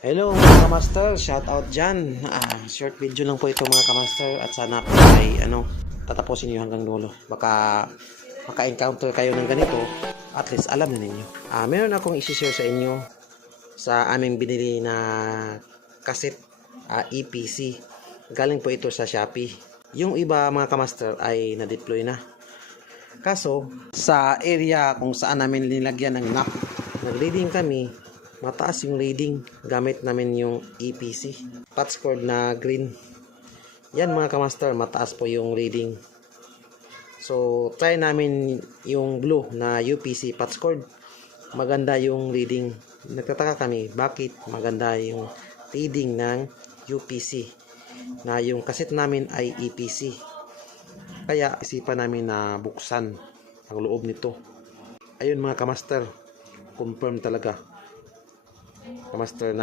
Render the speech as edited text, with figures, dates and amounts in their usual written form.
Hello mga kamaster, shout out dyan. Short video lang po ito mga kamaster at sana po ay tatapusin nyo hanggang dulo. Baka maka-encounter kayo ng ganito, at least alam na ninyo. Meron akong isi-share sa inyo sa aming binili na cassette EPC. Galing po ito sa Shopee. Yung iba mga kamaster ay na-deploy na. Kaso sa area kung saan namin nilagyan ng NAP, nag-reading kami, mataas yung reading gamit namin yung EPC patch cord na green. Yan mga kamaster, mataas po yung reading. So try namin yung blue na UPC patch cord, maganda yung reading. Nagtataka kami bakit maganda yung reading ng UPC na yung cassette namin ay EPC. Kaya isipan namin na buksan ang loob nito. Ayun mga kamaster, confirm talaga kamaster na